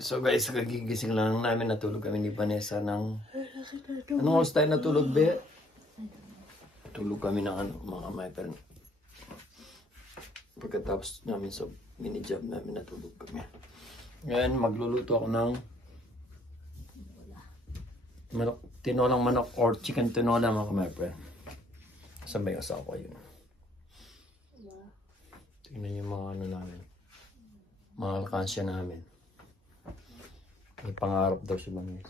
So guys, kagigising lang namin, natulog kami ni Vanessa ng... Anong oras tayo natulog, be? Tulog kami ng ano, mga kamay. Pagkatapos namin sa mini job namin, natulog kami. Ngayon, magluluto ako ng manok, tinolang manok or chicken tinola mga kamay. Sabay asawa ko yun. Tingnan yung mga ano namin. Mga alkansya namin. May pangarap daw si Vanessa.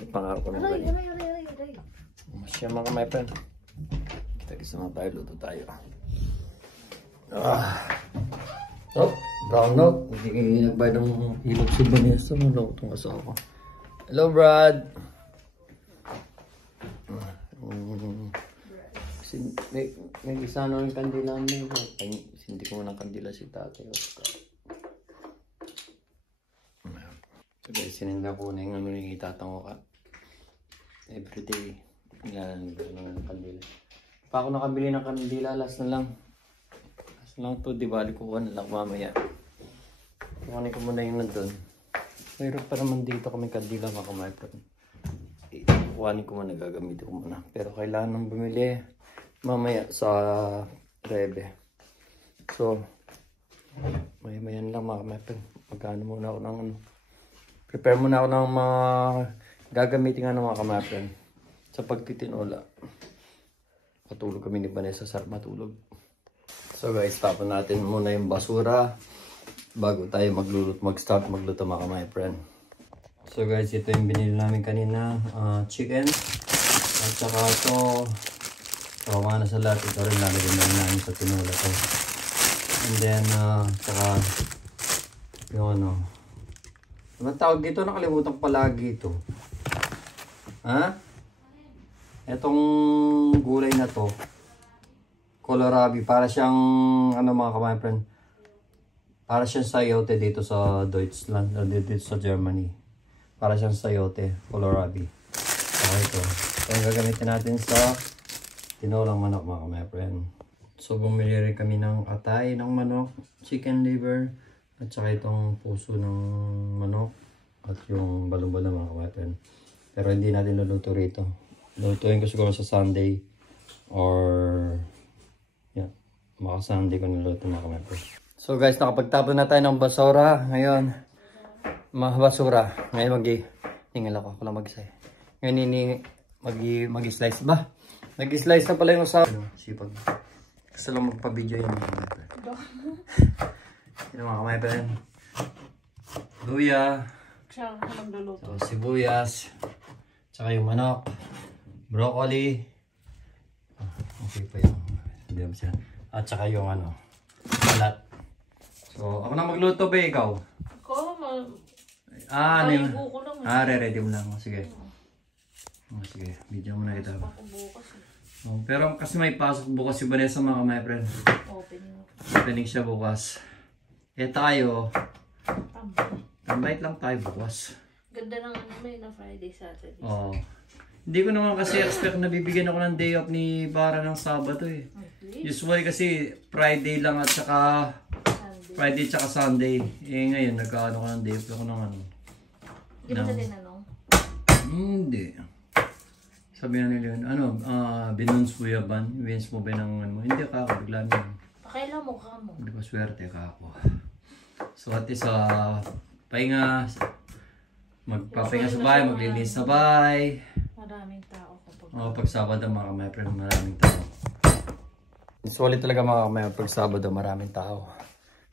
May pangarap ko na rin. Masya mga kamay. Kita-kisa na tayo, luto tayo. Oh, brown note. Hindi nagbayad ng hilog si Vanessa. Malaw itong asawa ko. Hello, Brad. May isa na ng kandila niya. Hindi ko ng kandila si tatay. So guys, sininda ko na yung ano yung itatango ka. Everyday. Yan, ng kandila. Pa ako nakabili ng kandila, last na lang. Last na lang to, di bali ko na lang mamaya. Kuhanin ko muna yung nandun. Mayroon pa naman dito kami kandila mga kamay. Kuhanin ko muna, gagamitin ko muna. Pero kailangan nang bumili mamaya sa Rebe. So, maya-mayan lang mga kamay. Magkano muna ako ng ano. Prepare muna ako ng mga gagamitin nga ng mga kamay. Sa pagtitinola. Matulog kami ni Vanessa, sarap matulog. So guys, tapon natin muna yung basura bago tayo mag-start magluto mga my friend. So guys, ito yung binili namin kanina, chicken. At saka ito, tawa na sa lahat. Ito rin lalagyan namin sa tinola to. And then, saka yung ano. Anong tawag dito? Nakalimutan ko palagi ito. Ha? Etong gulay na to, kohlrabi, para siyang, ano mga kamay friend, para siyang sayote dito sa Deutschland, dito sa Germany. Para siyang sayote, kohlrabi. Okay ito. Ito ang gagamitin natin sa tinolang manok mga kamay friend. So bumili rin kami ng atay ng manok, chicken liver, at saka itong puso ng manok, at yung balong-balong mga kamay friend. Pero hindi natin luluto rito. Lutuin ko siguro sa Sunday or yeah, maka Sunday ko niluto na kami. So guys, nakapagtapon na tayo ng basura. Ngayon, mga basura. Ngayon hingal ako lang mag-isay. Ngayon mag-slice ba? Nag-slice na pala yung sa sipag. Gusto lang magpa-video yung mga kamay. Yung mga kamay pa rin. Luya. So, sibuyas. Tsaka yung manok. Broccoli. Okay pa yung at saka yung ano, salat. So, ako na magluto ba ikaw? Ako, re-ready mo lang. Sige. Sige, video mo na kita. Pero kasi may pasok bukas si Vanessa mga my friend. Opening siya bukas. Tayo. Tambay lang tayo bukas. Ganda ng ano may na Friday, Saturday. Oo. Hindi ko naman kasi expect na bibigyan ako ng day off ni Bara ng Sabado eh. Usually kasi Friday lang at saka Sunday. Friday tsaka Sunday. Eh ngayon nagkaano ko ng day off ako ng ano. Hindi mo na tinanong? Hindi. Sabi na nila yun, ano, binons mo yaban, wins mo ba ng ano mo? Hindi ka ako, bigla na yun. Pakailan mo ka mo. Hindi ko swerte ka ako. So at least pahinga, magpapahinga sa bahay, maglilinis sa bahay. Maraming tao kapag... Pag Sabado mga kamay, maraming tao. Solid talaga mga kamay, pag Sabado maraming tao.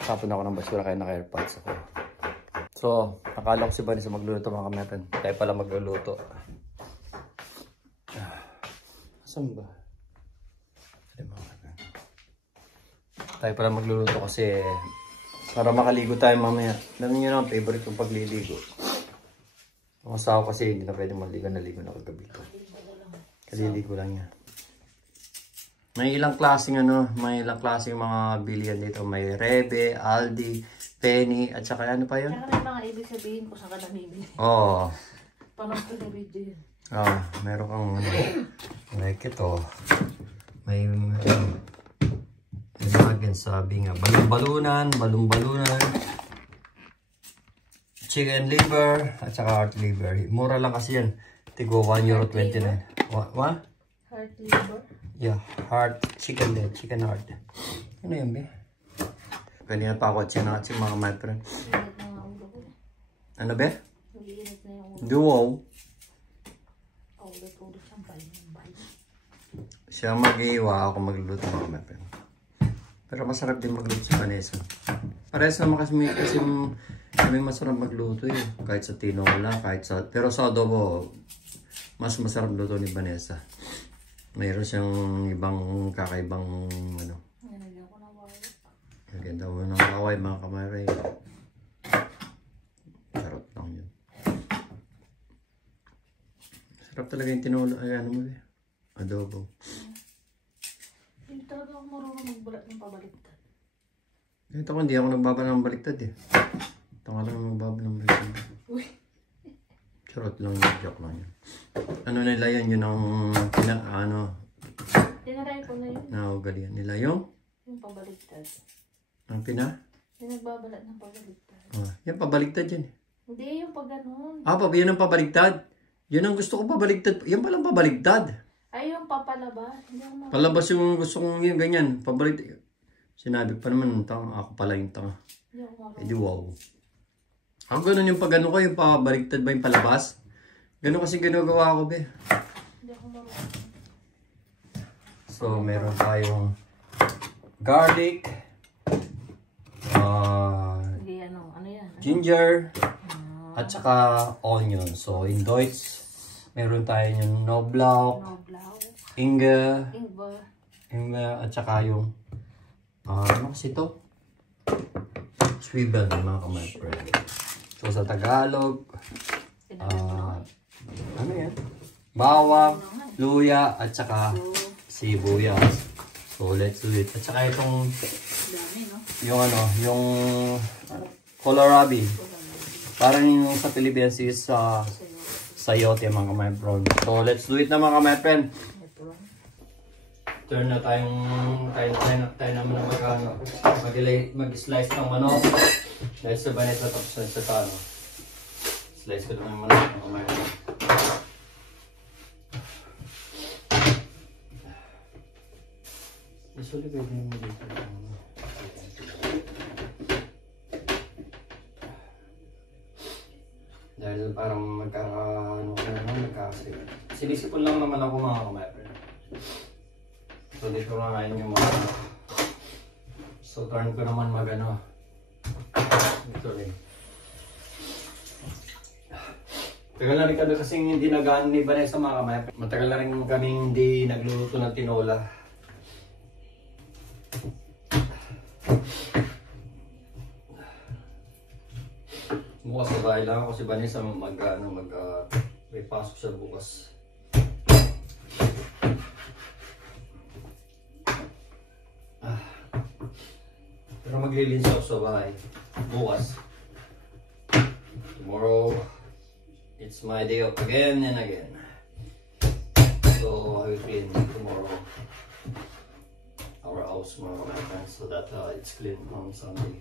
Tapon ako ng basura kaya naka-airpods ako. So, nakala ko si Vanessa magluluto mga kamay. Tayo pala magluluto. Asan ba? Tayo pala magluluto kasi para makaligo tayo mamaya. Alam niyo na ang favorite kong pagliligo. Ang asawa kasi hindi na pwede maligo na kagabi ko. Kaliligo lang yan. May ilang klaseng ano, may ilang klaseng mga bilihan dito. May Rebe, Aldi, Penny, at saka ano pa yun? Saka may mga ibig sabihin kung saan ka namibili. Oo. Parang ito na video yun. Meron kang ano, like ito. May mga sabi nga, balon-balunan. chicken liver at saka heart liver. Mura lang kasi yan. Tigo €1.29. What? Heart liver. Yeah, heart, chicken heart. Ano yan, be? Kanina pa ako at sinangat mga my friend. Init na nga ulo ko. Ano, be? Nag-iinit na yung ulo. Duo. Ulit-ulit siyang balik. Siya mag-iiwa, ako magluluto mga my friend. Pero masarap din magluto si Vanessa. Parehas naman kasi may masarap magluto eh. Kahit sa tinola, pero sa adobo, mas masarap luto ni Vanessa. Mayroon siyang ibang kakaibang ano. Nalagyan ko ng waway. Naganda mo ng kaway mga kamaray. Sarap lang yun. Sarap talaga yung tinola. Ay ano mo eh. Adobo. Hindi talaga ako marunong magbalat ng pabaliktad. Ito ko hindi ako nagbaba ng baliktad eh. Ito nga lang nagbaba ng baliktad. Uy. Charot lang yun. Joke lang yun. Ano nila yun? Yun ang Tinaray ko na yun. naugalian nila yung Pabaliktad. ang Yung nagbabalat ng pabaliktad. yan pabaliktad yan eh. Hindi, yung pag ganun. Yan ang pabaligtad. Yun ang gusto ko pabaligtad. Yan palang pabaligtad. Ay, yung papalabas. Hindi ako marunong. Palabas yung gusto kong yun, ganyan. Pabaligtad. Sinabi pa naman, ako pala yung tanga. Hindi ako marunong. Eh di wow. Ako ganun yung pag ano ko, yung pabaligtad ba yung palabas? Ganun kasi ginagawa ko be. Hindi ako marunong. So, meron tayong garlic, Hindi, ano yan? ginger, at saka onion. So, in Deutsch, meron tayo yung Knoblauch, Noblaw. Ingwer, Ingwer. at saka yung, ano kasi ito? Zwiebeln, mga kamay friend. So, sa Tagalog, ano yan? Bawang, luya, at saka sibuyas. So, let's do it. At saka itong, Dami, no? yung kohlrabi. Parang yung sa Pilipinas is sayote mga kamay friend. So, let's do it na mga kamay friend. Turn na tayo naman na mag-slice ng manok. Dahil sa Vanessa tapos na sa tano. Slice ko lang yung manok mga kamay friend. Usually pwede yung dito. Dahil parang sinisipon lang naman ako mga kamay. So dito na ngayon yung mga so turn ko naman magano. Ito rin. Tagal na rin kami kasing hindi nagaan ni Vanessa mga kamay. Matagal na rin kaming hindi nagluluto ng tinola. Bukas sa bahay lang ako si Vanessa may pasok siya bukas. Pero maglilinis ako sa bahay bukas. Tomorrow it's my day off again and again. So I will clean tomorrow our house mga friends so that it's clean on Sunday.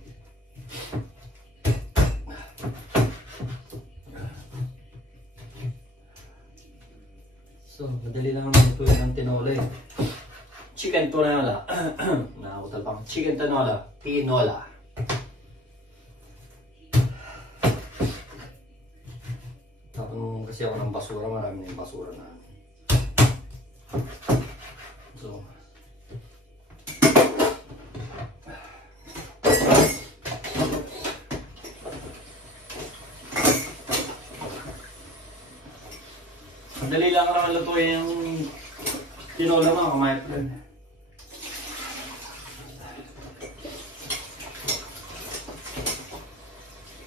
So, madali lang naman ito yung tinola eh. Chicken tinola. Nakakutal pa. Chicken tinola. Tinola. Tapos kasi ako ng basura. Marami na yung basura na. So, madali lang naman lutuin yung tinola mga kamay friend.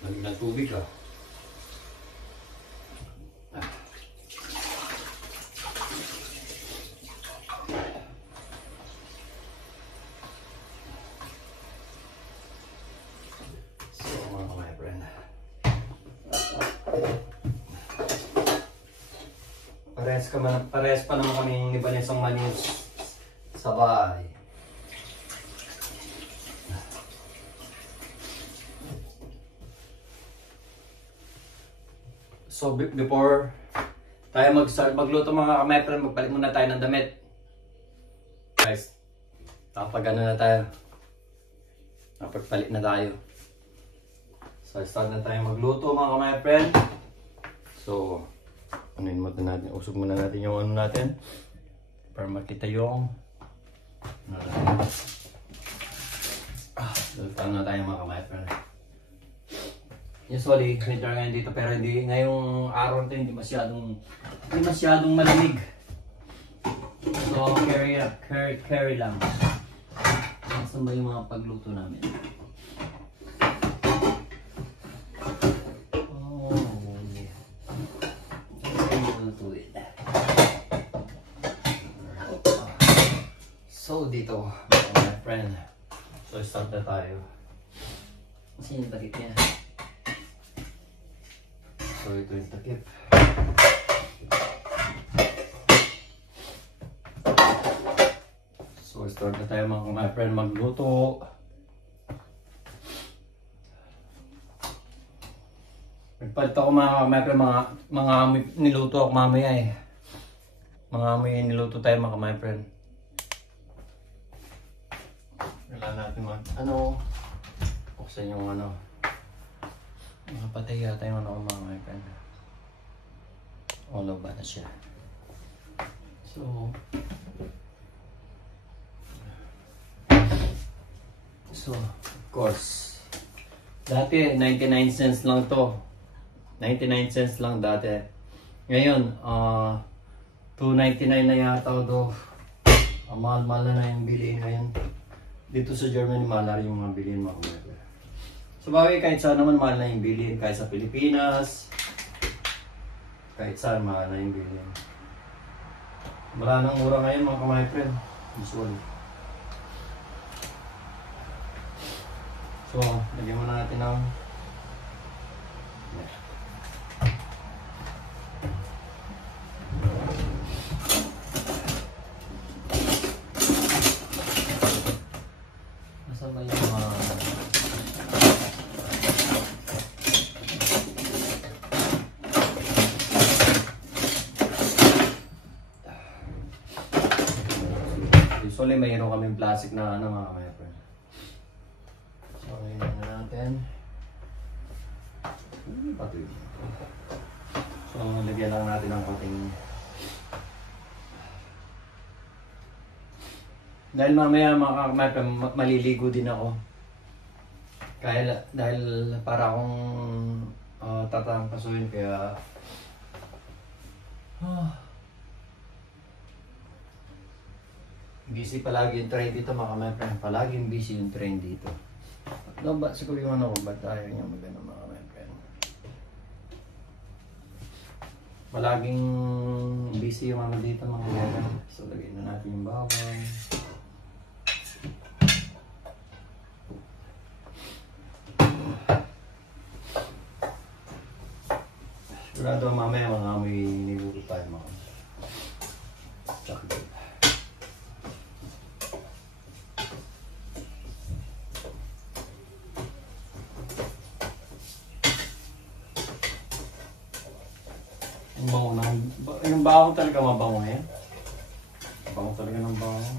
Lagyan ng tubig ah. So mga kamay friend. Parehas pa naman kami ni Vanessang manis sa bahay. So before tayo mag-start magluto mga ka-my friend, magpalit muna tayo ng damit. Guys, nakapag-ano na tayo. Nakapagpalit na tayo. So start na tayo magluto mga ka-my friend. So, anuin muna natin, usog muna natin yung ano natin. Para makita yung lulutan na tayo mga ka-my friend. Usually, winter ngayon dito pero hindi ngayong araw ito hindi masyadong malamig. So, carry lang. Nasaan ba yung mga pagluto namin? Oh, yeah. So, dito, my friend. So, start na tayo. Kasi yung takip niya. So, ito yung takip. So, start na tayo mga my friend magluto. Nagpalit ako mga friend, mga amoy niluto ako mamaya eh. Mga amoy niluto tayo mga my friend. Wala natin buksan yung ano. Nakapatay yata yung ano ko mga my friend. All over na siya. So, of course, dati 99 cents lang to. 99 cents lang dati. Ngayon, 2.99 na yata to. Mahal-mahal na yung bilihin ngayon. Dito sa Germany, mahal yung mga bilihin mga kumete. So bagay kahit saan naman mahal na yung bilihin. Kahit sa Pilipinas, kahit saan mahal na yung bilihin. Wala nang mura ngayon mga my friend. Usually. So, lagyan muna natin ng nasaan ba yung usually mayroon kaming plastic na ano mga my friend. So, lagyan na natin. So, lagyan lang natin ng konting. Dahil mamaya maliligo din ako. Dahil para akong tatangkasuhin kaya busy palagi yung train dito mga friend. Palaging busy yung train dito. No, ba siguro yung ano ko, ba't tayo niya maganda mga friend? Palaging busy yung ano dito mga friend. So, lagyan na natin yung bawang. Sigurado mamaya mga amoy niluto tayo mga chocolate. Yung bawang talaga mabango yan. Bango talaga ng bawang.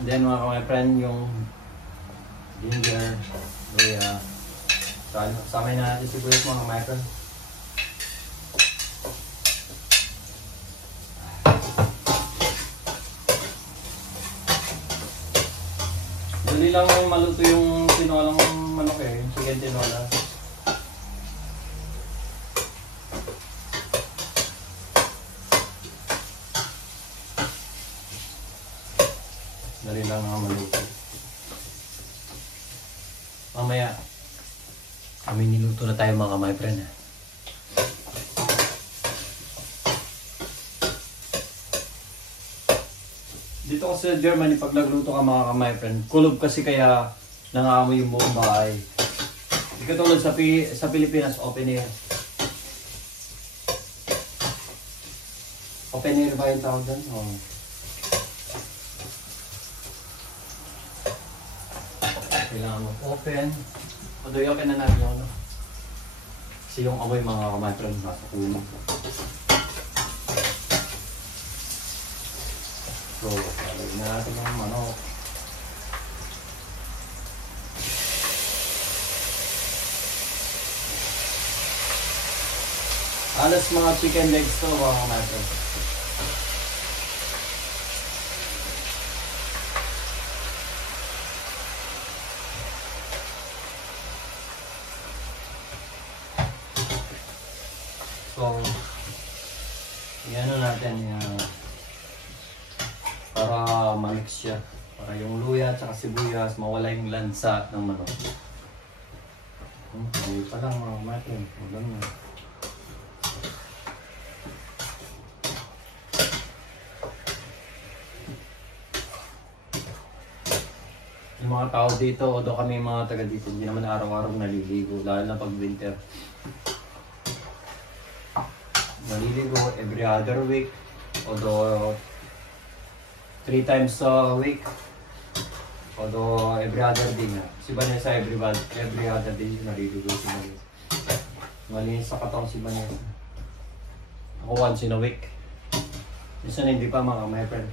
And then mga friend, yung ginger, luya. Samay na natin sibuyas mga my friend. Dali lang maluto yung tinolang manok eh, yung chicken tinola. Dali lang maluto. Mamaya, kami niluto na tayo mga my friend. Dito kasi sa Germany, pag nagluto ka mga my friend, kulob kasi kaya nangamoy yung buong bahay. Hindi katulad sa Pilipinas, open air. Open air ba yung tawag doon? Oh. Kailangan mag-open. Although i-open na natin yung ano. Kasi yung amoy mga kamatron nasa kulo. So, lalagyan na natin yung manok. Alas mga chicken legs to mga kamatron. So, yan natin para ma-mix siya. Para yung luya at sibuyas mawala yung lansa ng manok. Hindi pa lang mga matin. Walang na. Yung mga tao dito, although kami mga taga dito, hindi naman araw-araw naliligo. Lalo na pag winter. Naliligo every other week, although 3 times a week, although every other day na. Si Vanessa every other day naliligo si Vanessa. Malinis sa katong si Vanessa. Ako once in a week. Minsan hindi pa mga my friend.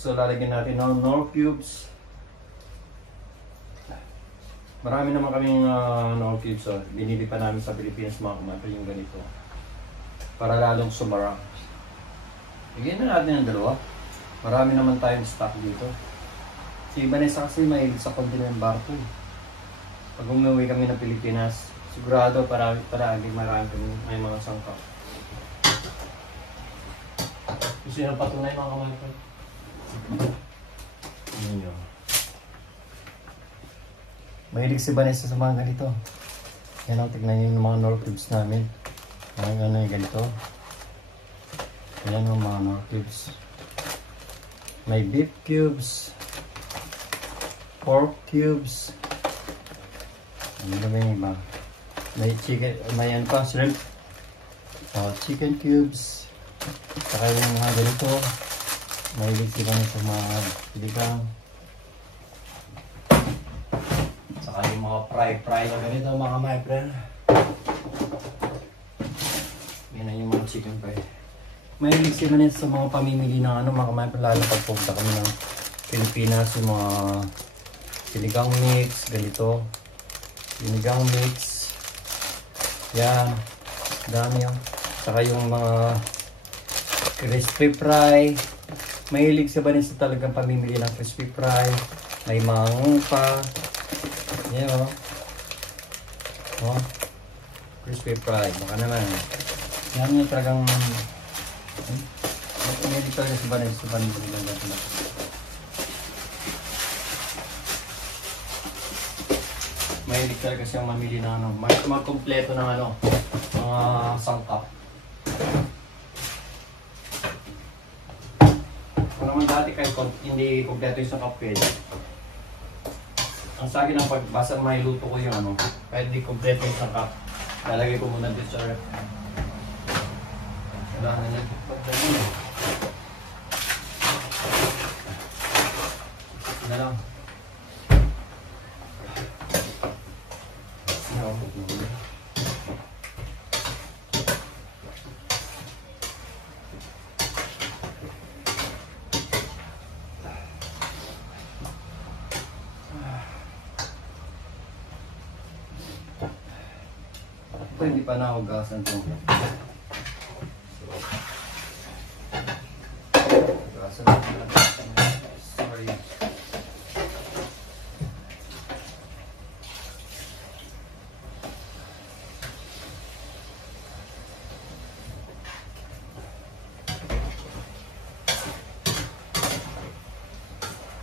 So lalagyan natin ng Knorr cubes. Marami naman kaming Knorr cubes. Binili pa namin sa Pilipinas mga kamata yung ganito. Para lalong sumara. Bigyan na natin ng dalawa. Marami naman tayong stock dito. Si Vanessa kasi mahilig sa condiment bar to. Pag umuwi kami ng Pilipinas, sigurado marami kami may mga sangkap. Gusto nyo patunay mga kamata? Ano nyo? Mahilig si Vanessa sa mga ganito. Yan ang tignan nyo yung mga Knorr cubes namin. Mga ano yung ganito. Yan ang mga Knorr cubes. May beef cubes. Pork cubes. Ano ba yung iba? May chicken, may ano pa, shrimp. Chicken cubes. Saka yung mga ganito. Mahilig si Vanessa sa mga pilikang. Saka yung mga fry na ganito mga my friend. Yan na yung mga chicken fry. Mahilig si Vanessa sa mga pamimili ng ano mga my friend. Lalo pag pumunta kami ng Pilipinas, yung mga sinigang mix, ganito. Sinigang mix. Yan. Dami yan. Saka yung mga crispy fry. Mahilig si Vanessa talagang pamimili ng crispy fry. May mango pa. Yan crispy fry. Baka naman. Yan yung talagang mahilig talaga si Vanessa pamimili ng ganito. Mahilig talaga siyang mamili ng ano. Magkompleto ng ano. Mga sangkap. Kung naman dati kahit hindi kompleto yung sangkap pwede. Ang sa akin ang pagbasa may luto ko yung ano. Kahit hindi kompleto yung sangkap. Lalagay ko muna dito sa ref. Kailangan na nagpagpagpag muna. Ito na lang. Ito hindi pa nahugasan ito. Hugasan natin. Sorry.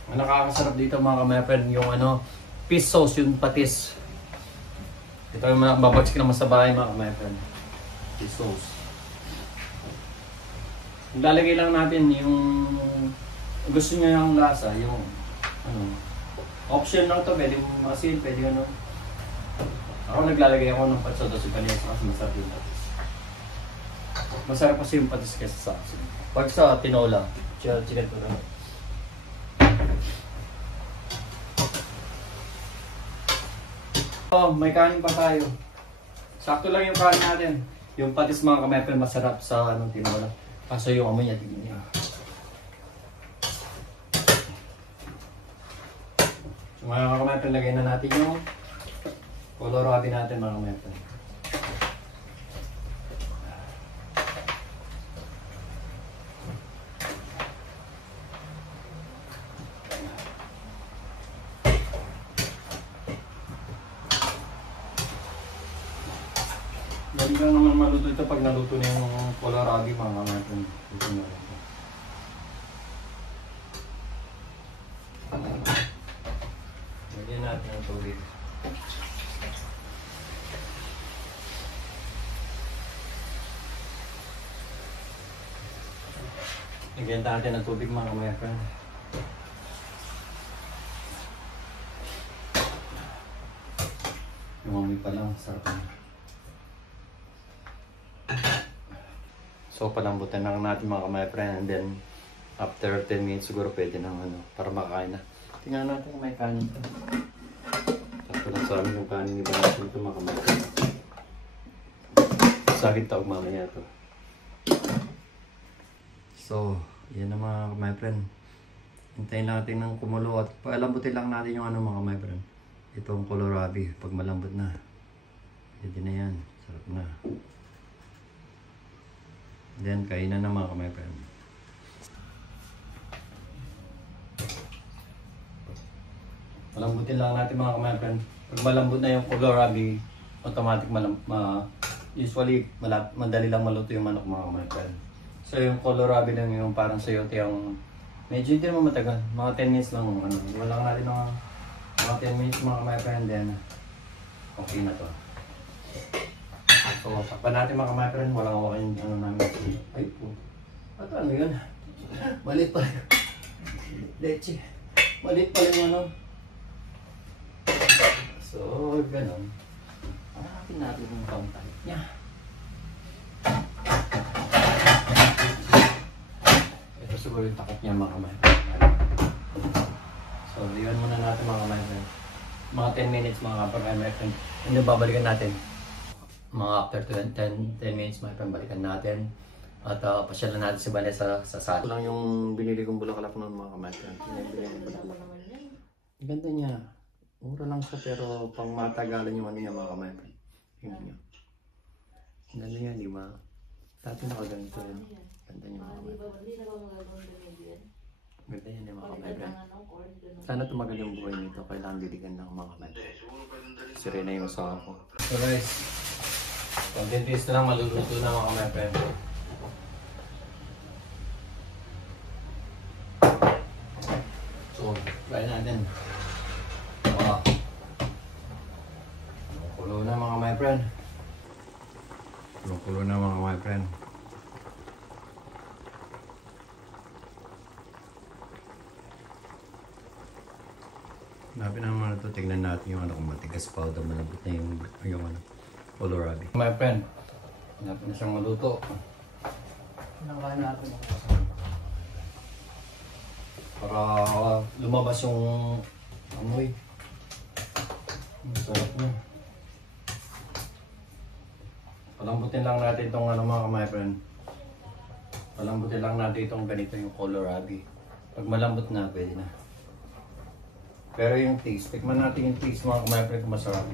Ang nakakasarap dito mga kamepen yung ano, fish sauce, yung patis. Ito yung babags ka naman sa bahay mga kamepen. Fish sauce. Lalagay lang natin yung gusto nyo yung lasa, yung ano, option lang to, pwede mong asin, pwede ano. Ako naglalagay ako ng patsodo si Vanessa kasi masarap yung patis. Masarap kasi yung patis kaysa sa asin. Pag sa tinola, chicken to lang. Oh, may kanin pa tayo. Sakto lang yung kanin natin. Yung patis mga kamepre masarap sa anong tinola. Kaso yung amoy niya, tignan niya. So mga kamepre, lagay na natin yung kohlrabi natin mga kamepre. Dali lang naman maluto ito pag naluto na yung kohlrabi mga kamepre. Luto na rin. Lagyan natin ang tubig. Lagyan natin ang tubig mga kamepre. Yung amoy pa lang, sarap na. So palambutan lang natin mga kamepre, and then after 10 minutes siguro pwede nang para makakain na. Tingnan natin kung may kanin ito. Sakto lang sa amin yung kanin ni Banat ito mga kamepre. Sa akin tawag mamaya ito. So, yan na mga kamepre. Hintayin natin ng kumulo at palambutin lang natin yung mga kamepre. Itong kohlrabi pag malambot na. Pwede na yan. Sarap na. Then, kainan na mga kamepre. Malambutin lang natin mga kamepre. Pag malambot na yung kohlrabi, automatic usually madali lang maluto yung manok mga kamepre. So yung kohlrabi lang yung parang sayote yung medyo hindi naman matagal. Mga 10 minutes lang. Wala lang natin mga 10 minutes mga kamepre, and then okay na to. So takpan natin mga kamepre. Walang awakin namin. Ay po. At ano yun? Malit pa. Leche. Malit pa yung So, ganun. Hanapin natin yung pang-type niya. Ito siguro yung takot niya mga kamay. So, iwan muna natin mga kamay. Mga 10 minutes mga kamay. Hindi babalikan natin. Mga after 10 minutes mga kamay, balikan natin. At pasyalan natin si Vanessa sa sala. Ito lang yung binili kong bulaklak noon mga kamay. Ganda niya. Mura lang siya pero pang matagalan yung niya mga kamay. Tingnan niyo. Ganda niya, di ba? Dati nakaganito yun. Ganda niya mga kamay. Ganda niya mga kamay. Sana tumagal yung buhay nito. Kailangan diligan ng mga kamay. Sira na yung asawa ko. So guys, contentis na lang maluluto na mga kamay. So, try natin. Kulo na mga my friend. Kulo na mga my friend. Hanapin naman ito. Tignan natin yung kung matigas pa o malambot na yung kohlrabi. My friend, hanapin na siyang maluto. Pinakain natin. Para lumabas yung amoy. Sarap na. Palambutin lang natin itong mga my friend. Palambutin lang natin itong ganito yung kohlrabi. Pag malambot na, pwede na. Pero yung taste, tikman natin yung taste mga my friend kung masarap.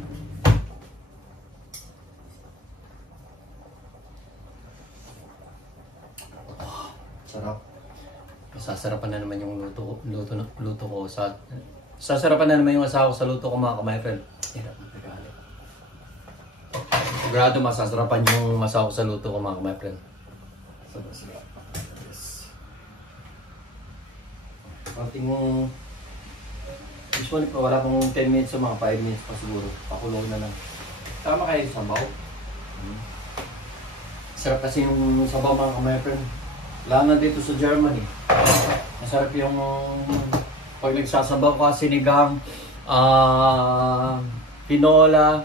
Sarap. Sasarapan na naman yung luto ko sa... Sasarapan na naman yung asawa ko sa luto ko mga my friend. Sigurado masasarapan yung asawa ko sa luto ko mga my friend. Yes. Konting usually pa wala pang 10 minutes o mga 5 minutes pa siguro. Pakulong na lang. Tama kayo sa sabaw. Sarap kasi yung sabaw mga my friend. Lalo na dito sa Germany. Masarap yung pag nagsasabaw ka, sinigang, tinola,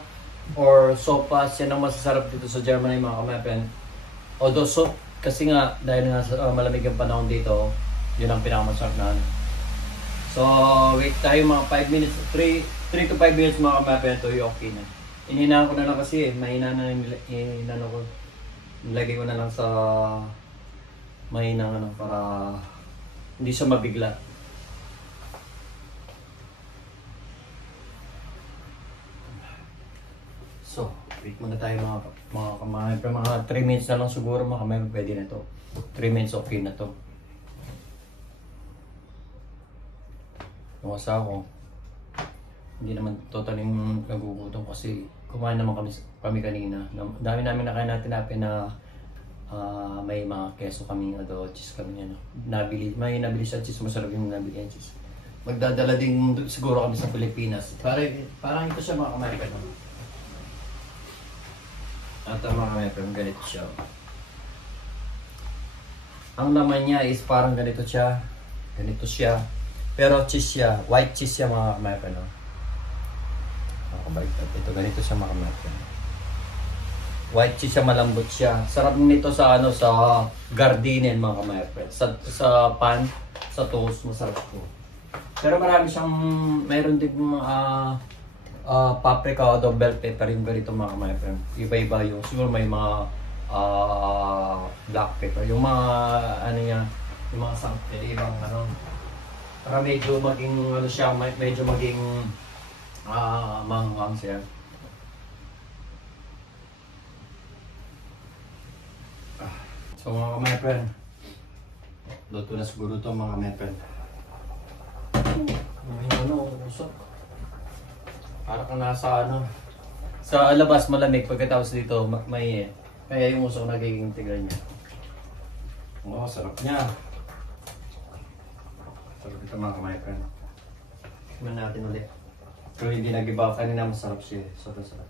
or sopas, yan ang masasarap dito sa Germany mga kamay. Although soup, kasi nga, dahil nga malamig ang panahon dito, yun ang pinakamasarap na. So, wait tayo mga 5 minutes, 3, 3 to 5 minutes mga kamapin, ito yung okay na. Inhinaan ko na lang kasi mahina na inano ko. Nilagay ko na lang sa mahina ano para hindi siya mabigla. So, wait muna tayo mga kamapin. Mga 3 minutes na lang siguro mga kamapin, pwede na to. 3 minutes okay na to. Yung asawa ko, hindi naman totally nagugutom kasi kumain naman kami kanina. Dami namin nakain natin na may mga keso kami, cheese kami ano. May nabili sa cheese, masarap yung nabili yung cheese. Magdadala din siguro kami sa Pilipinas. Parang ito siya mga kamay-kamay. At mga kamay-kamay, ganito siya. Ang laman niya is parang ganito siya. Ganito siya. Pero cheese siya, white cheese siya mga kamay-kamay. No? Ito ganito siya mga kamay-kamay. White cheese siya, malambot siya. Sarap nito sa sa gardinen mga kamay-kamay. Sa pan, sa toast, masarap po. Pero marami siyang, mayroon din paprika o bell pepper yung ganito mga kamay-kamay. Iba-iba yung, siguro may mga black pepper. Yung mga, yung mga sample, ibang para medyo maging, siya, medyo maging, manghang siya. So mga kamay-kamay, luto na siguro ito mga kamay-kamay. Usok. Para kang nasa sa labas malamig, pagkatapos dito may kaya yung usok nagiging tigran niya. Sarap niya. Sarap ito mga kamay-kamay. Tignan natin ulit. Pero hindi nag-iba kanina, masarap siya. Sobrang sarap.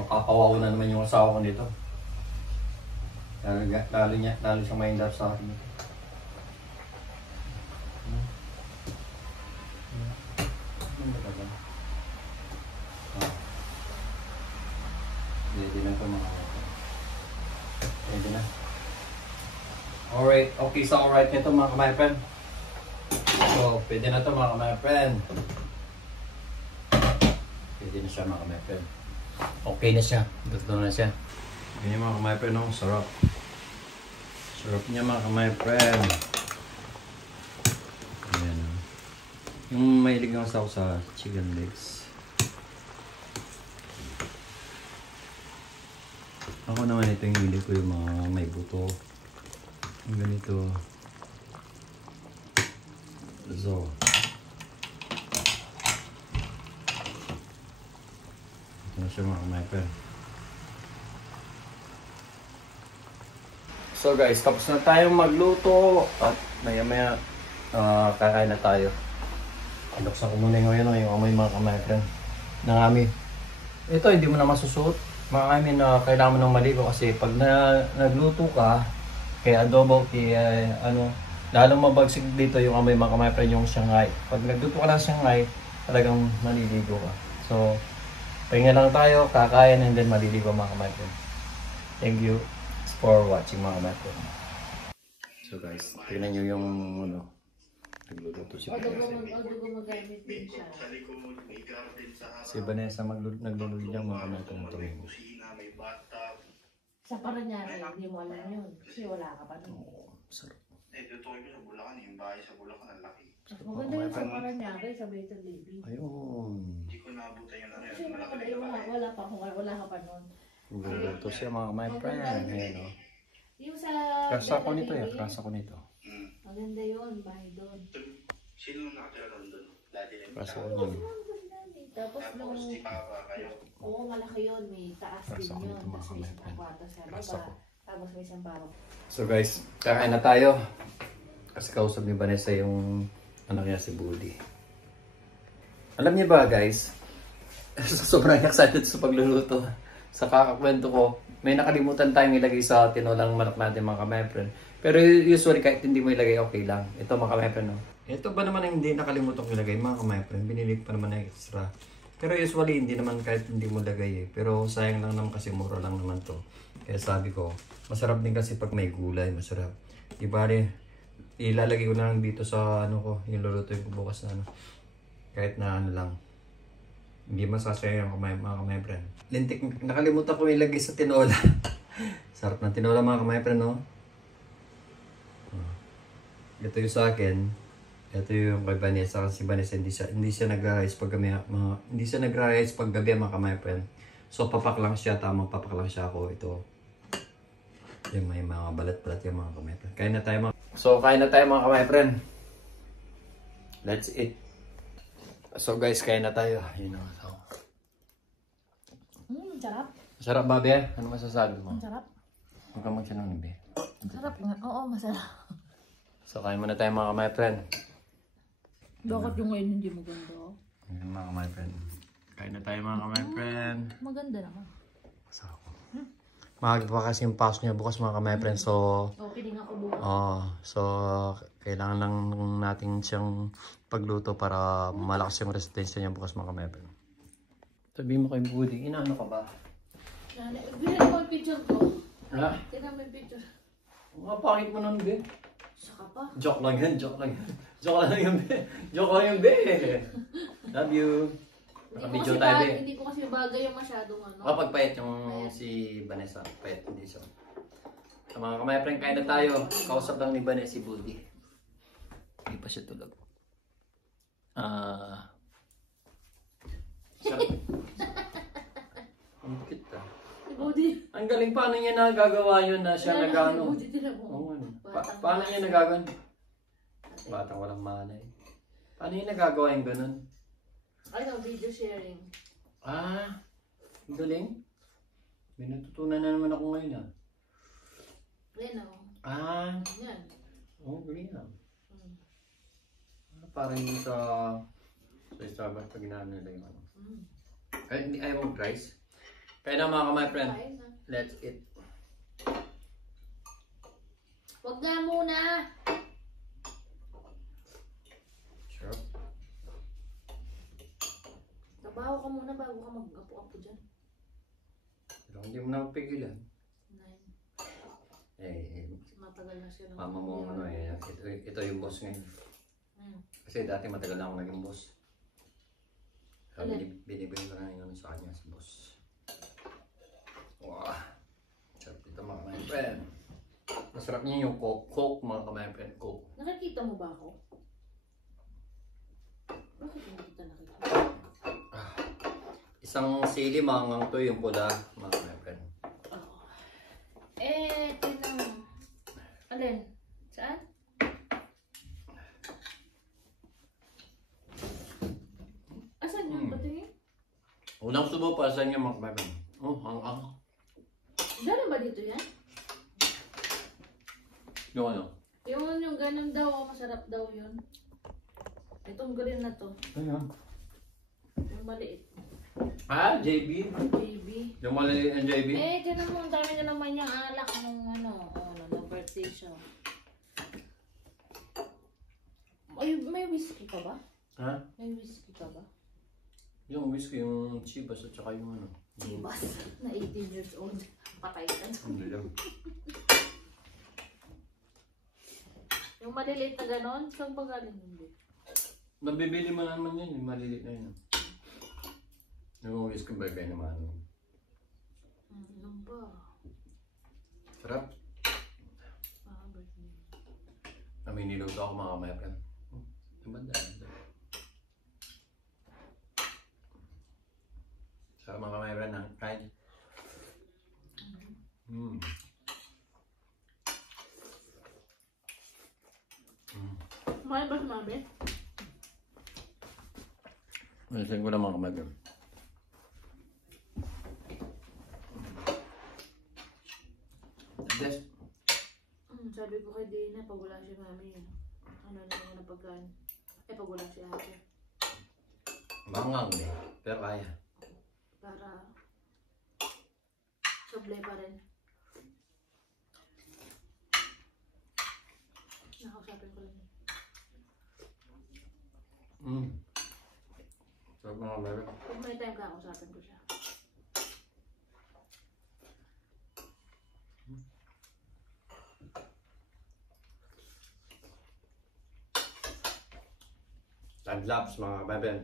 Makapawaw na naman yung asawa ko dito. Lalo siyang maindap sa akin. Pwede na ito mga kapatid. Pwede na. Alright, okay sa alright nito mga kamay-friend. So, pwede na ito mga kamay-friend. Pwede na siya mga kamay-friend. Okay na siya. Gusto na siya. Ganyan mga kamay-friend, no? Sarap. Sarap niya mga kamay-friend. Ayan. Yung mahilig naman ako sa chicken legs. Ako naman ito yung hilig ko, yung mga may buto. Yung ganito. So. Ito na siya mga kamay-friend. So guys, tapos na tayong magluto at maya-maya kakain na tayo. Iloksan ko muna ngayon yung amoy mga kamay-friend ng amin. Ito hindi mo na masusuot. Mga amin na kailangan mo nang maligo kasi pag nagluto ka, kaya adobo, kaya lalong mabagsig dito yung amoy mga kamay-friend yung Shanghai. Pag nagluto ka ng Shanghai, talagang maliligo ka. So, pahinga lang tayo, kakain and then maliligo mga kamay-friend. Thank you for watching mga kamay-friend. So guys, tingnan nyo yung nagluluto si Vanessa. Si Vanessa nagluluto niya mga kamay-friend ng tuloy. Sa Paranaque, hindi mo alam yun. Kasi wala ka pa nun. Sarap. Tutuloy ko sa Bulacan, yung bahay sa Bulacan ang laki. Maganda yun sa Paranaque, sa Better Living. Ayun. Hindi ko naabutan yun. Kasi wala ka pa nun. Nagluluto siya mga kamay-friend. Ayan o. Yung sa Krasa ko nito eh, krasa ko nito. maganda yun, bahay doon. Sino nung nakatira doon? Dati lang. Krasa ko yun. Tapos nung, si Papa kayo. oo malaki yun, may taas din Krasa ko yun. nito mga Tapos may isang kamay-friend. kwarto sa Krasa ko. baba. Tapos may isang bawang. So guys, kakain na tayo. Kasi kausap ni Vanessa yung anak niya si Buddy. Alam niyo ba guys, sobrang excited sa pagluluto. Sa kakakwento ko, may nakalimutan tayong ilagay sa tinolang manok natin mga kamay-friend. Pero usually kahit hindi mo ilagay, okay lang. Ito mga kamay-friend, no? Ito ba naman ang hindi nakalimutan ko ilagay mga kamay-friend? Binili ko pa naman na extra. Pero usually hindi naman kahit hindi mo lagay eh. Pero sayang lang naman kasi mura lang naman to. Kaya sabi ko, masarap din kasi pag may gulay, masarap. Di bale, Ilalagay ko na lang dito sa ano ko, yung lulutuin ko bukas na ano. Kahit na ano lang. Hindi masasayang mga kamay friend. Lintik, nakalimutan ko ilagay sa tinola. Sarap ng tinola mga kamay friend, no? Ito yung sa akin. Ito yung kay Vanessa. Kasi Vanessa hindi siya nag-rice pag gabi, hindi siya nag-rice pag gabi mga kamay friend. So papak lang siya, tamang papak lang siya ako. Ito. Yung may mga balat-balat yung mga kamay friend. Kain na tayo mga... So kain na tayo mga kamay friend. Let's eat. So guys, kain na tayo. Yun know, so. Sarap. Sarap ba, Be? Ano masasabi mo? Sarap. Huwag kang magsinunod, Be. Sarap nga. Oo, masarap. So kain muna tayo mga kamay friend. Bakit yung ngayon hindi maganda? Yun mga kamay friend. Kain na tayo mga kamay friend. Maganda naman. So, mahal pa kasi yung pasok niya bukas mga kamay friend. So, Okay din ako bukas. so kailangan lang natin siyang pagluto para malakas yung resistensya niya bukas mga kamay friend. Sabihin mo kay Buddy, inaano ka ba? Bilhin mo yung picture ko. Ha? Tignan mo yung picture. Pangit mo nun, Be. Saka pa. Joke lang yan, joke lang yan. Joke lang yung Be. Joke lang yung Be. Love you. Naka-video tayo, Be. Hindi ko kasi bagay yung masyadong ano. Kapag payat yung si Vanessa, payat hindi siya. Sa mga kamay friend, kain na tayo. Kausap lang ni Vanessa si Buddy. Hindi pa siya tulog. Sarap. Ang cute ah. Si Budi. Ang galing, paano niya nagagawa yun na siya nagano? Si Budi din ako. Oo, ano. Paano niya nagagawa? Batang walang manay. Paano niya nagagawa yung ganun? Ano, video sharing. Ang galing. May natutunan na naman ako ngayon ah. Yan o. Yan. Galing ah. Parang yung sa Starbucks pag ginaan nila yung ano. Ay, hindi ayaw mong rice. Kaya na mga kamay friend. Let's eat. Wag na muna. Sure. Trabaho ka muna bago ka mag-apo-apo dyan. Pero hindi mo na mapigilan. 9. Matagal na siya. Mama mo ano ito yung boss ngayon. Kasi dati matagal na ako naging boss. Binibigay ko na yung sa kanya sa boss. Wow. Sarap ito mga kamay friend. Masarap niya yung Coke mga kamay friend. Coke. Nakikita mo ba ako? Bakit hindi kita nakikita? Isang sili mangang to yung pula mga kamay friend. Tignan. Alin? Saan? Asan yung patingin? Unang subo pa sa inyo mga kamay friend. Ang. Gano'n ba dito yan? Yung ano? Yung ganun daw, masarap daw yun. Itong green na to. Ayun. Yung maliit. JB? JB. Yung maliit ng JB? Tinan mo, ang dami na naman yung alak ng ng birthday siya. May whiskey ka ba? Ha? May whiskey ka ba? Yung whiskey, yung chibas at saka yung ano. Chivas. Na 18 years old. Patay ka. Hindi lang. Yung maliliit na ganon, saan ba galing hindi? Nabibili mo naman yan, yung maliliit na yun. Yung whiskey ba kayo naman? Ano ba? Sarap. Birthday. Kami niluto ako mga kamay friend. Banda. Sarap mga kamay friend, kain. Kumain ba si Mami? Nasin ko lang mga kamay friend. Yes. Sabi ko kay Dina, pag wala si Mami, ano na naman ang pagkain. Pag wala si Ate. Mangang eh, pero kaya. Para sablay pa rin. Nakausapin ko lang. Sarap mga kamay friend. Pag may time ka, kausapin ko siya. God loves mga kabayan.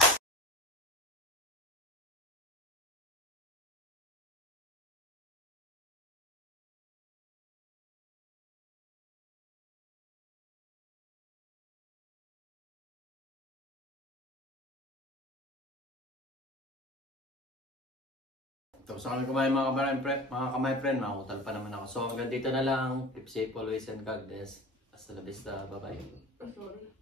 Tapos na kami kumain mga kamay friend, makutal pa naman ako. So hanggang dito na lang. Keep safe always and God bless. Hasta la vista. Bye bye. Sorry.